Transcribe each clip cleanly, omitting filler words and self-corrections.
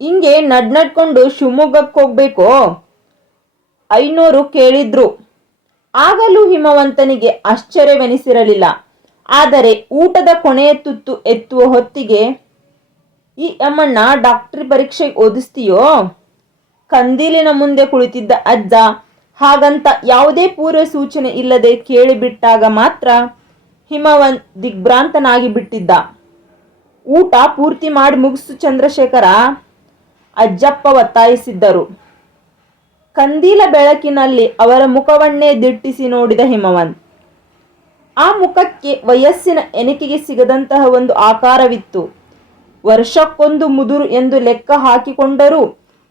ಹಿಂಗೆ ನಡ್ಕೊಂಡು ಶಿವಮೊಗ್ಗಕ್ಕೆ ಹೋಗ್ಬೇಕು 500 ಕೇಳಿದ್ರು. ಆಗಲೂ ಹಿಮವಂತನಿಗೆ ಆಶ್ಚರ್ಯವೆನಿಸಿರಲಿಲ್ಲ. ಆದರೆ ಊಟದ ಕೊನೆಯ ತುತ್ತು ಎತ್ತುವ ಹೊತ್ತಿಗೆ, ಈ ಅಮ್ಮಣ್ಣ ಡಾಕ್ಟರಿ ಪರೀಕ್ಷೆಗೆ ಓದಿಸ್ತೀಯೋ? ಕಂದೀಲಿನ ಮುಂದೆ ಕುಳಿತಿದ್ದ ಅಜ್ಜ ಹಾಗಂತ ಯಾವುದೇ ಪೂರ್ವ ಸೂಚನೆ ಇಲ್ಲದೆ ಕೇಳಿಬಿಟ್ಟಾಗ ಮಾತ್ರ ಹಿಮವಂತ್ ದಿಗ್ಭ್ರಾಂತನಾಗಿ ಬಿಟ್ಟಿದ್ದ. ಊಟ ಪೂರ್ತಿ ಮಾಡಿ ಮುಗಿಸು ಚಂದ್ರಶೇಖರ, ಅಜ್ಜಪ್ಪ ಒತ್ತಾಯಿಸಿದ್ದರು. ಕಂದೀಲ ಬೆಳಕಿನಲ್ಲಿ ಅವರ ಮುಖವನ್ನೇ ದಿಟ್ಟಿಸಿ ನೋಡಿದ ಹಿಮವಂತ್. ಆ ಮುಖಕ್ಕೆ ವಯಸ್ಸಿನ ಎಣಿಕೆಗೆ ಸಿಗದಂತಹ ಒಂದು ಆಕಾರವಿತ್ತು. ವರ್ಷಕ್ಕೊಂದು ಮುದುರು ಎಂದು ಲೆಕ್ಕ ಹಾಕಿಕೊಂಡರೂ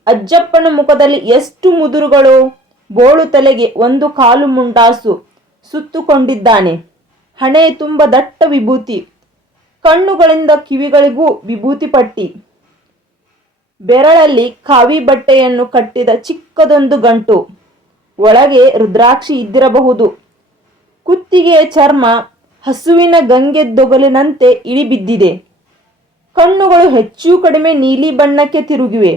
ಅಜ್ಜಪ್ಪನ ಮುಖದಲ್ಲಿ ಎಷ್ಟು ಮುದುರುಗಳು. ಬೋಳು ತಲೆಗೆ ಒಂದು ಕಾಲು ಮುಂಡಾಸು ಸುತ್ತುಕೊಂಡಿದ್ದಾನೆ. ಹಣೆ ತುಂಬ ದಟ್ಟ ವಿಭೂತಿ, ಕಣ್ಣುಗಳಿಂದ ಕಿವಿಗಳಿಗೂ ವಿಭೂತಿ ಪಟ್ಟಿ, ಬೆರಳಲ್ಲಿ ಕಾವಿ ಬಟ್ಟೆಯನ್ನು ಕಟ್ಟಿದ ಚಿಕ್ಕದೊಂದು ಗಂಟು, ಒಳಗೆ ರುದ್ರಾಕ್ಷಿ ಇದ್ದಿರಬಹುದು. ಕುತ್ತಿಗೆಯ ಚರ್ಮ ಹಸುವಿನ ಗಂಗೆದ್ದೊಗಲಿನಂತೆ ಇಳಿಬಿದ್ದಿದೆ. ಕಣ್ಣುಗಳು ಹೆಚ್ಚು ಕಡಿಮೆ ನೀಲಿ ಬಣ್ಣಕ್ಕೆ ತಿರುಗಿವೆ,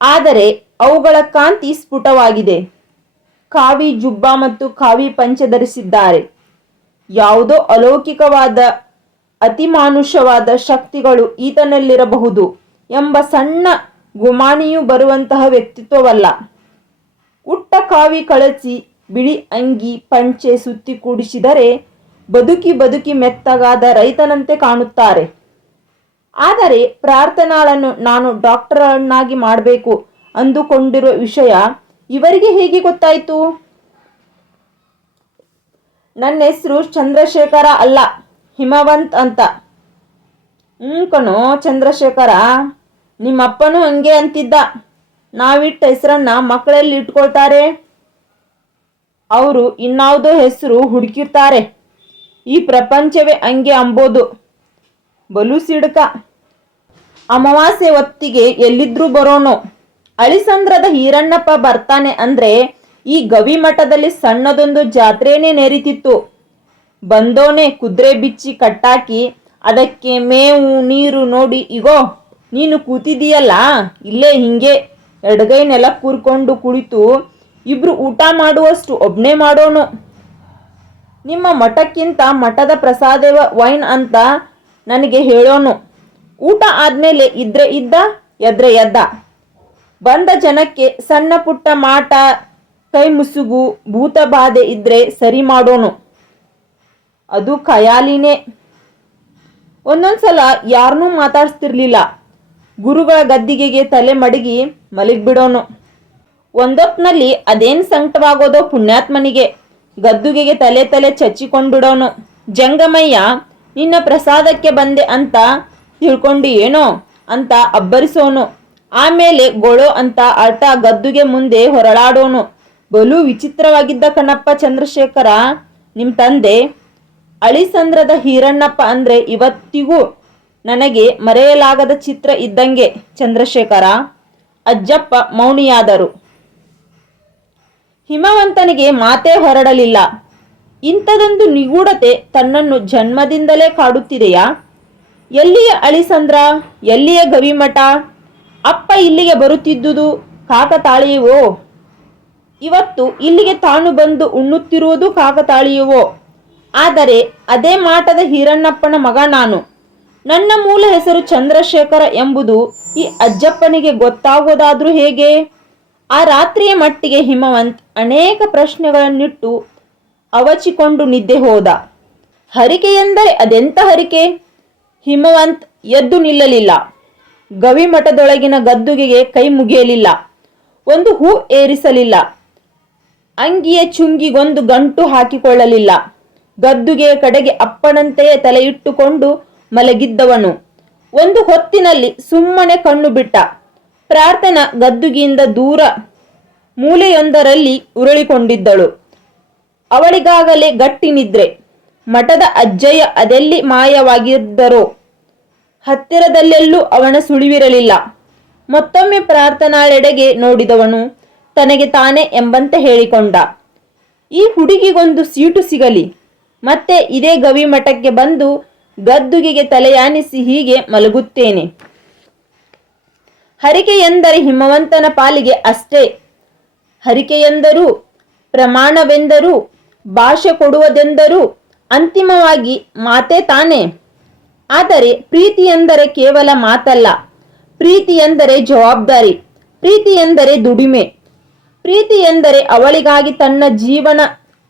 ಆದರೆ ಅವುಗಳ ಕಾಂತಿ ಸ್ಫುಟವಾಗಿದೆ. ಕಾವಿ ಜುಬ್ಬ ಮತ್ತು ಕಾವಿ ಪಂಚೆ ಧರಿಸಿದ್ದಾರೆ. ಯಾವುದೋ ಅಲೌಕಿಕವಾದ ಅತಿಮಾನುಷವಾದ ಶಕ್ತಿಗಳು ಈತನಲ್ಲಿರಬಹುದು ಎಂಬ ಸಣ್ಣ ಗುಮಾನಿಯೂ ಬರುವಂತಹ ವ್ಯಕ್ತಿತ್ವವಲ್ಲ. ಉಟ್ಟ ಕಾವಿ ಕಳಚಿ ಬಿಳಿ ಅಂಗಿ ಪಂಚೆ ಸುತ್ತಿ ಕೂಡಿಸಿದರೆ ಬದುಕಿ ಮೆತ್ತಗಾದ ರೈತನಂತೆ ಕಾಣುತ್ತಾರೆ. ಆದರೆ ಪ್ರಾರ್ಥನಾಳನ್ನು ನಾನು ಡಾಕ್ಟರನ್ನಾಗಿ ಮಾಡಬೇಕು ಅಂದುಕೊಂಡಿರುವ ವಿಷಯ ಇವರಿಗೆ ಹೇಗೆ ಗೊತ್ತಾಯಿತು? ನನ್ನ ಹೆಸರು ಚಂದ್ರಶೇಖರ ಅಲ್ಲ, ಹಿಮವಂತ್ ಅಂತ. ಕಣೋ ಚಂದ್ರಶೇಖರ, ನಿಮ್ಮಪ್ಪನೂ ಹಂಗೆ ಅಂತಿದ್ದ. ನಾವಿಟ್ಟ ಹೆಸರನ್ನ ಮಕ್ಕಳಲ್ಲಿ ಇಟ್ಕೊಳ್ತಾರೆ, ಅವರು ಇನ್ಯಾವುದೋ ಹೆಸರು ಹುಡುಕಿರ್ತಾರೆ. ಈ ಪ್ರಪಂಚವೇ ಹಂಗೆ ಅಂಬೋದು. ಬಲು ಸಿಡ್ಕ. ಅಮಾವಾಸ್ಯೆ ಹೊತ್ತಿಗೆ ಎಲ್ಲಿದ್ರೂ ಬರೋನು. ಅಳಿಸಂದ್ರದ ಈರಣ್ಣಪ್ಪ ಬರ್ತಾನೆ ಅಂದ್ರೆ ಈ ಗವಿ ಮಠದಲ್ಲಿ ಸಣ್ಣದೊಂದು ಜಾತ್ರೆನೇ ನೆರಿತಿತ್ತು. ಬಂದೋನೆ ಕುದುರೆ ಬಿಚ್ಚಿ ಕಟ್ಟಾಕಿ ಅದಕ್ಕೆ ಮೇವು ನೀರು ನೋಡಿ, ಇಗೋ ನೀನು ಕೂತಿದೀಯಲ್ಲ ಇಲ್ಲೇ ಹಿಂಗೆ ಎಡಗೈ ನೆಲ ಕೂರ್ಕೊಂಡು ಕುಳಿತು ಇಬ್ರು ಊಟ ಮಾಡುವಷ್ಟು ಒಬ್ನೇ ಮಾಡೋನು. ನಿಮ್ಮ ಮಠಕ್ಕಿಂತ ಮಠದ ಪ್ರಸಾದವ ವೈನ್ ಅಂತ ನನಗೆ ಹೇಳೋನು. ಊಟ ಆದ್ಮೇಲೆ ಇದ್ರೆ ಇದ್ದ, ಎದ್ರೆ ಎದ್ದ. ಬಂದ ಜನಕ್ಕೆ ಸಣ್ಣ ಪುಟ್ಟ ಮಾಟ, ಕೈ ಮುಸುಗು, ಭೂತ ಬಾಧೆ ಇದ್ರೆ ಸರಿ ಮಾಡೋನು. ಅದು ಖಯಾಲಿನೇ. ಒಂದೊಂದ್ಸಲ ಯಾರನ್ನೂ ಮಾತಾಡ್ಸ್ತಿರ್ಲಿಲ್ಲ. ಗುರುಗಳ ಗದ್ದಿಗೆಗೆ ತಲೆ ಮಡಗಿ ಮಲಗಿಬಿಡೋನು. ಒಂದೊತ್ನಲ್ಲಿ ಅದೇನ್ ಸಂಕಟವಾಗೋದೋ ಪುಣ್ಯಾತ್ಮನಿಗೆ. ಗದ್ದುಗೆಗೆ ತಲೆ ಚಚ್ಚಿಕೊಂಡ್ಬಿಡೋನು. ಜಂಗಮಯ್ಯ, ನಿನ್ನ ಪ್ರಸಾದಕ್ಕೆ ಬಂದೆ ಅಂತ ತಿಳ್ಕೊಂಡು ಏನೋ ಅಂತ ಅಬ್ಬರಿಸೋನು. ಆಮೇಲೆ ಗೊಳೋ ಅಂತ ಅರ್ಥ ಗದ್ದುಗೆ ಮುಂದೆ ಹೊರಳಾಡೋನು. ಬಲು ವಿಚಿತ್ರವಾಗಿದ್ದ ಕಣಪ್ಪ ಚಂದ್ರಶೇಖರ ನಿಮ್ಮ ತಂದೆ. ಅಳಿಸಂದ್ರದ ಈರಣ್ಣಪ್ಪ ಅಂದ್ರೆ ಇವತ್ತಿಗೂ ನನಗೆ ಮರೆಯಲಾಗದ ಚಿತ್ರ ಇದ್ದಂಗೆ ಚಂದ್ರಶೇಖರ. ಅಜ್ಜಪ್ಪ ಮೌನಿಯಾದರು. ಹಿಮವಂತನಿಗೆ ಮಾತೇ ಹೊರಡಲಿಲ್ಲ. ಇಂಥದೊಂದು ನಿಗೂಢತೆ ತನ್ನನ್ನು ಜನ್ಮದಿಂದಲೇ ಕಾಡುತ್ತಿದೆಯಾ? ಎಲ್ಲಿಯ ಅಳಿಸಂದ್ರ, ಎಲ್ಲಿಯ ಗವಿಮಠ? ಅಪ್ಪ ಇಲ್ಲಿಗೆ ಬರುತ್ತಿದ್ದುದು ಕಾಕತಾಳೀಯವೋ? ಇವತ್ತು ಇಲ್ಲಿಗೆ ತಾನು ಬಂದು ಉಣ್ಣುತ್ತಿರುವುದು ಕಾಕತಾಳೀಯವೋ? ಆದರೆ ಅದೇ ಮಾಟದ ಹಿರಣ್ಣಪ್ಪನ ಮಗ ನಾನು. ನನ್ನ ಮೂಲ ಹೆಸರು ಚಂದ್ರಶೇಖರ ಎಂಬುದು ಈ ಅಜ್ಜಪ್ಪನಿಗೆ ಗೊತ್ತಾಗೋದಾದ್ರೂ ಹೇಗೆ? ಆ ರಾತ್ರಿಯ ಮಟ್ಟಿಗೆ ಹಿಮವಂತ್ ಅನೇಕ ಪ್ರಶ್ನೆಗಳನ್ನಿಟ್ಟು ಅವಚಿಕೊಂಡು ನಿದ್ದೆ ಹೋದ. ಹರಿಕೆ ಎಂದರೆ ಅದೆಂಥ ಹರಿಕೆ? ಹಿಮವಂತ್ ಎದ್ದು ನಿಲ್ಲಲಿಲ್ಲ. ಗವಿಮಠದೊಳಗಿನ ಗದ್ದುಗೆಗೆ ಕೈ ಮುಗಿಯಲಿಲ್ಲ. ಒಂದು ಹೂ ಏರಿಸಲಿಲ್ಲ. ಅಂಗಿಯ ಚುಂಗಿಗೊಂದು ಗಂಟು ಹಾಕಿಕೊಳ್ಳಲಿಲ್ಲ. ಗದ್ದುಗೆಯ ಕಡೆಗೆ ಅಪ್ಪನಂತೆಯೇ ತಲೆ ಇಟ್ಟುಕೊಂಡು ಮಲಗಿದ್ದವನು ಒಂದು ಹೊತ್ತಿನಲ್ಲಿ ಸುಮ್ಮನೆ ಕಣ್ಣು ಬಿಟ್ಟ. ಪ್ರಾರ್ಥನಾ ಗದ್ದುಗೆಯಿಂದ ದೂರ ಮೂಲೆಯೊಂದರಲ್ಲಿ ಉರುಳಿಕೊಂಡಿದ್ದಳು. ಅವಳಿಗಾಗಲೇ ಗಟ್ಟಿ ನಿದ್ರೆ. ಮಠದ ಅಜ್ಜಯ್ಯ ಅದೆಲ್ಲಿ ಮಾಯವಾಗಿದ್ದರೋ? ಹತ್ತಿರದಲ್ಲೆಲ್ಲೂ ಅವನ ಸುಳಿವಿರಲಿಲ್ಲ. ಮತ್ತೊಮ್ಮೆ ಪ್ರಾರ್ಥನಾಳೆಡೆಗೆ ನೋಡಿದವನು ತನಗೆ ತಾನೇ ಎಂಬಂತೆ ಹೇಳಿಕೊಂಡ, ಈ ಹುಡುಗಿಗೊಂದು ಸೀಟು ಸಿಗಲಿ, ಮತ್ತೆ ಇದೇ ಗವಿಮಠಕ್ಕೆ ಬಂದು ಗದ್ದುಗೆಗೆ ತಲೆಯಾನಿಸಿ ಹೀಗೆ ಮಲಗುತ್ತೇನೆ. ಹರಿಕೆ ಎಂದರೆ ಹಿಮವಂತನ ಪಾಲಿಗೆ ಅಷ್ಟೇ. ಹರಿಕೆಯೆಂದರೂ ಪ್ರಮಾಣವೆಂದರೂ ಭಾಷೆ ಕೊಡುವುದೆಂದರೂ ಅಂತಿಮವಾಗಿ ಮಾತೇ ತಾನೆ. ಆದರೆ ಪ್ರೀತಿ ಎಂದರೆ ಕೇವಲ ಮಾತಲ್ಲ. ಪ್ರೀತಿ ಎಂದರೆ ಜವಾಬ್ದಾರಿ. ಪ್ರೀತಿ ಎಂದರೆ ದುಡಿಮೆ. ಪ್ರೀತಿ ಎಂದರೆ ಅವಳಿಗಾಗಿ ತನ್ನ ಜೀವನ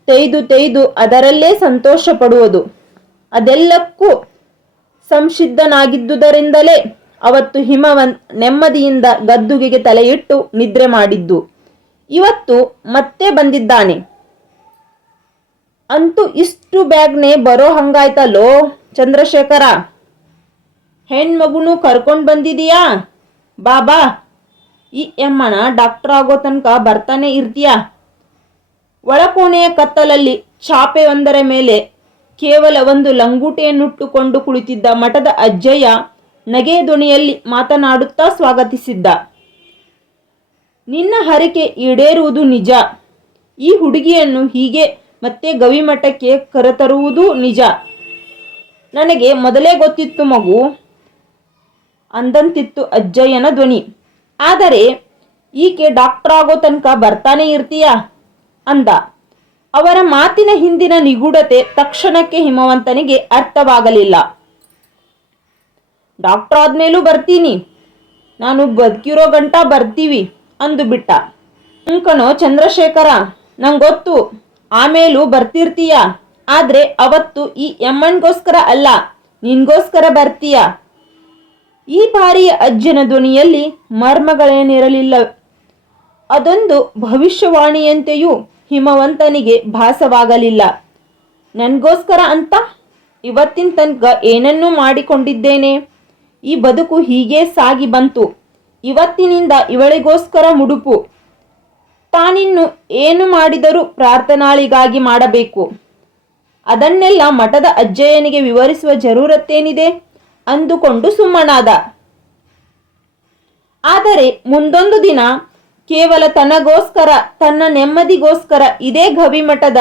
ತೆಯ್ದು ಅದರಲ್ಲೇ ಸಂತೋಷ ಪಡುವುದು. ಅದೆಲ್ಲಕ್ಕೂ ಸಂಸಿದ್ಧನಾಗಿದ್ದುದರಿಂದಲೇ ಅವತ್ತು ಹಿಮವಂತ್ ನೆಮ್ಮದಿಯಿಂದ ಗದ್ದುಗೆಗೆ ತಲೆಯಿಟ್ಟು ನಿದ್ರೆ ಮಾಡಿದ್ದು. ಇವತ್ತು ಮತ್ತೆ ಬಂದಿದ್ದಾನೆ. ಅಂತೂ ಇಷ್ಟು ಬ್ಯಾಗ್ನೆ ಬರೋ ಹಂಗಾಯ್ತಲ್ಲೋ ಚಂದ್ರಶೇಖರ. ಹೆಣ್ಮಗುನು ಕರ್ಕೊಂಡು ಬಂದಿದೀಯಾ? ಬಾಬಾ, ಈ ಎಮ್ಮನ ಡಾಕ್ಟರ್ ಆಗೋ ತನಕ ಬರ್ತಾನೆ ಇರ್ತೀಯ. ಒಳಕೋಣೆಯ ಕತ್ತಲಲ್ಲಿ ಚಾಪೆ ಒಂದರ ಮೇಲೆ ಕೇವಲ ಒಂದು ಲಂಗೋಟಿಯನ್ನುಟ್ಟುಕೊಂಡು ಕುಳಿತಿದ್ದ ಮಠದ ಅಜ್ಜಯ್ಯ ನಗೆ ಧ್ವನಿಯಲ್ಲಿ ಮಾತನಾಡುತ್ತಾ ಸ್ವಾಗತಿಸಿದ್ದ. ನಿನ್ನ ಹರಕೆ ಈಡೇರುವುದು ನಿಜ. ಈ ಹುಡುಗಿಯನ್ನು ಹೀಗೆ ಮತ್ತೆ ಗವಿಮಠಕ್ಕೆ ಕರೆತರುವುದು ನಿಜ. ನನಗೆ ಮೊದಲೇ ಗೊತ್ತಿತ್ತು ಮಗು ಅಂದಂತಿತ್ತು ಅಜ್ಜಯ್ಯನ ಧ್ವನಿ. ಆದರೆ ಈಕೆ ಡಾಕ್ಟರ್ ಆಗೋ ತನಕ ಬರ್ತಾನೆ ಇರ್ತೀಯ ಅಂದ. ಅವರ ಮಾತಿನ ಹಿಂದಿನ ನಿಗೂಢತೆ ತಕ್ಷಣಕ್ಕೆ ಹಿಮವಂತನಿಗೆ ಅರ್ಥವಾಗಲಿಲ್ಲ. ಡಾಕ್ಟರ್ ಆದ್ಮೇಲೂ ಬರ್ತೀನಿ, ನಾನು ಬದುಕಿರೋ ಗಂಟ ಬರ್ತೀವಿ ಅಂದು ಬಿಟ್ಟ. ಕಣೋ ಚಂದ್ರಶೇಖರ, ನಂಗೊತ್ತು ಆಮೇಲೂ ಬರ್ತಿರ್ತೀಯ. ಆದ್ರೆ ಅವತ್ತು ಈ ಎಮ್ಮನ್ಗೋಸ್ಕರ ಅಲ್ಲ, ನಿನ್ಗೋಸ್ಕರ ಬರ್ತೀಯ. ಈ ಬಾರಿಯ ಅಜ್ಜನ ಧ್ವನಿಯಲ್ಲಿ ಮರ್ಮಗಳೇನಿರಲಿಲ್ಲ. ಅದೊಂದು ಭವಿಷ್ಯವಾಣಿಯಂತೆಯೂ ಹಿಮವಂತನಿಗೆ ಭಾಸವಾಗಲಿಲ್ಲ. ನನ್ಗೋಸ್ಕರ ಅಂತ ಇವತ್ತಿನ ತನಕ ಏನನ್ನೂ ಮಾಡಿಕೊಂಡಿದ್ದೇನೆ. ಈ ಬದುಕು ಹೀಗೆ ಸಾಗಿ ಬಂತು. ಇವತ್ತಿನಿಂದ ಇವಳಿಗೋಸ್ಕರ ಮುಡುಪು. ತಾನಿನ್ನು ಏನು ಮಾಡಿದರೂ ಪ್ರಾರ್ಥನಾಳಿಗಾಗಿ ಮಾಡಬೇಕು. ಅದನ್ನೆಲ್ಲ ಮಠದ ಅಜ್ಜಯ್ಯನಿಗೆ ವಿವರಿಸುವ ಜರೂರತ್ತೇನಿದೆ ಅಂದುಕೊಂಡು ಸುಮ್ಮನಾದ. ಆದರೆ ಮುಂದೊಂದು ದಿನ ಕೇವಲ ತನಗೋಸ್ಕರ, ತನ್ನ ನೆಮ್ಮದಿಗೋಸ್ಕರ ಇದೇ ಗವಿಮಠದ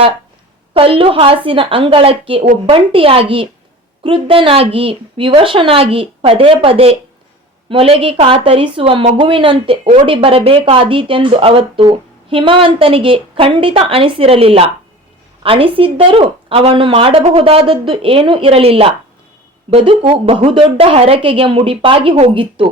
ಕಲ್ಲು ಹಾಸಿನ ಅಂಗಳಕ್ಕೆ ಒಬ್ಬಂಟಿಯಾಗಿ, ಕ್ರುದ್ಧನಾಗಿ, ವಿವಶನಾಗಿ ಪದೇ ಪದೇ ಮೊಲೆಗೆ ಕಾತರಿಸುವ ಮಗುವಿನಂತೆ ಓಡಿ ಬರಬೇಕಾದೀತೆಂದು ಅವತ್ತು ಹಿಮವಂತನಿಗೆ ಖಂಡಿತ ಅನಿಸಿರಲಿಲ್ಲ. ಅನಿಸಿದ್ದರೂ ಅವನು ಮಾಡಬಹುದಾದದ್ದು ಏನೂ ಇರಲಿಲ್ಲ. ಬದುಕು ಬಹುದೊಡ್ಡ ಹರಕೆಗೆ ಮುಡಿಪಾಗಿ ಹೋಗಿತ್ತು.